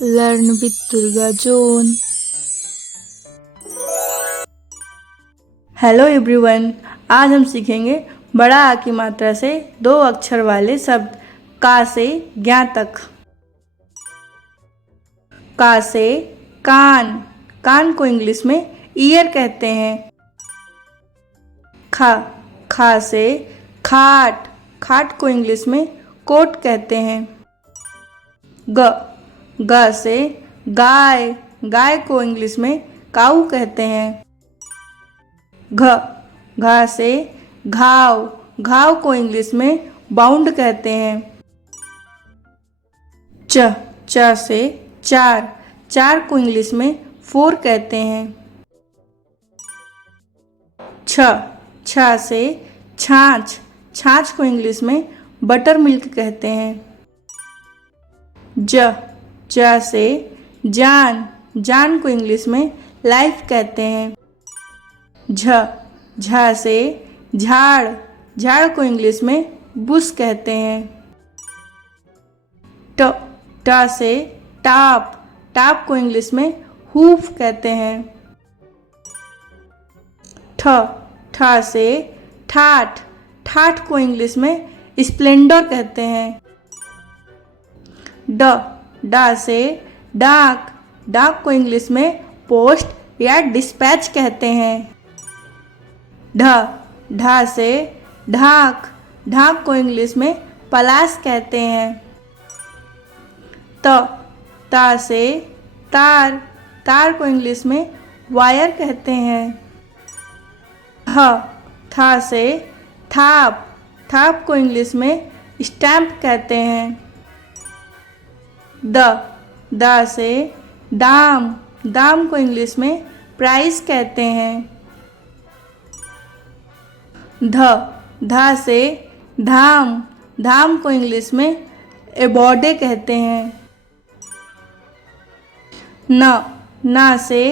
Learn with Durga Zone. Hello everyone, आज हम सीखेंगे बड़ा आ की मात्रा से 2 अक्षर वाले शब्द का से ज्ञा तक। का से कान, कान को इंग्लिश में ईयर कहते हैं। खा से खाट, खाट को इंग्लिश में कोट कहते हैं। ग से गाय, गाय को इंग्लिश में काऊ कहते हैं। घा से घाव, घाव को इंग्लिश में बाउंड कहते हैं। च से चार, चार को इंग्लिश में 4 कहते हैं। छ से छाछ, छाछ को इंग्लिश में बटर मिल्क कहते हैं। ज से जान, जान को इंग्लिश में लाइफ कहते हैं। झ से झाड़, झाड़ को इंग्लिश में बुश कहते हैं। ट से टाप, टाप को इंग्लिश में हूफ कहते हैं। ठ से ठाठ, ठाठ को इंग्लिश में स्प्लेंडर कहते हैं। ड से डाक, डाक को इंग्लिश में पोस्ट या डिस्पैच कहते हैं। ढ से ढाक, ढाक को इंग्लिश में पलाश कहते हैं। त से तार, तार को इंग्लिश में वायर कहते हैं। था से थाप, थाप को इंग्लिश में स्टैम्प कहते हैं। द से दाम, दाम को इंग्लिश में प्राइस कहते हैं। ध से धाम, धाम को इंग्लिश में एबॉर्डे कहते हैं। न से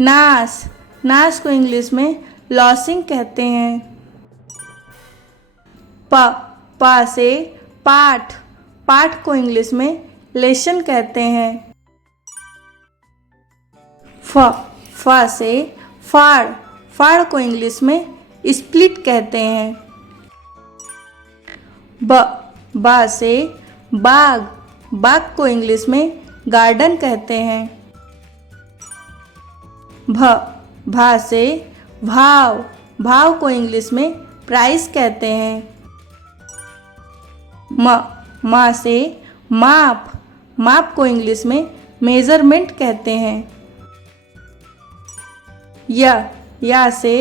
नास, नास को इंग्लिश में लॉसिंग कहते हैं। प से पाठ, पाठ को इंग्लिश में लेसन कहते हैं। फ से फाड़, फाड़ को इंग्लिश में स्प्लिट कहते हैं। बा से बाग, बाग को इंग्लिश में गार्डन कहते हैं। भा से भाव, भाव को इंग्लिश में प्राइस कहते हैं। मा से माप, माप को इंग्लिश में मेजरमेंट कहते हैं। या से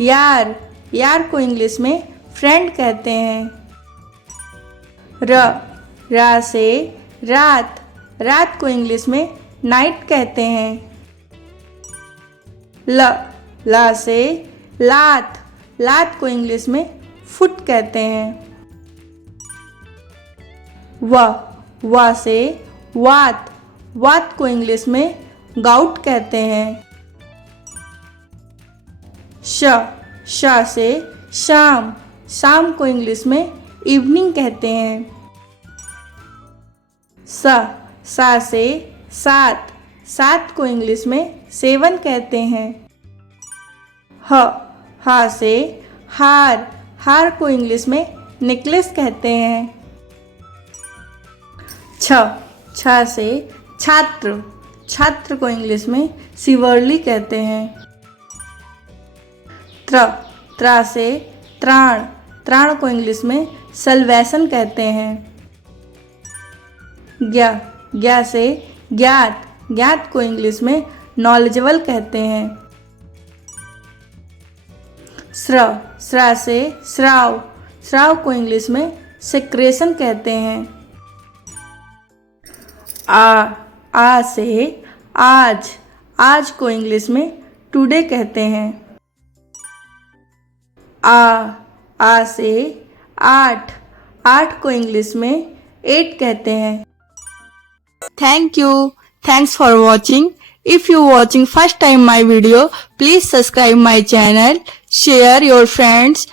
यार, यार को इंग्लिश में फ्रेंड कहते हैं। रा से रात, रात को इंग्लिश में नाइट कहते हैं। ला से लात, लात को इंग्लिश में फुट कहते हैं। वा से वात, वात को इंग्लिश में गाउट कहते हैं। श से शाम, शाम को इंग्लिश में इवनिंग कहते हैं। सा से सात, सात को इंग्लिश में 7 कहते हैं। हा से हार, हार को इंग्लिश में नेकलेस कहते हैं। छ से छात्र, छात्र को इंग्लिश में सिवरली कहते हैं। त्र से त्राण, त्राण को इंग्लिश में सल्वेशन कहते हैं। ज्ञा से ज्ञात, ज्ञात को इंग्लिश में नॉलेजेबल कहते हैं। स्रा से श्राव, श्राव को इंग्लिश में सेक्रेशन कहते हैं। आ से आज, आज को इंग्लिश में टुडे कहते हैं। आ से आठ, आठ को इंग्लिश में 8 कहते हैं। Thank you. Thanks for watching. If you watching first time my video, please subscribe my channel, share your friends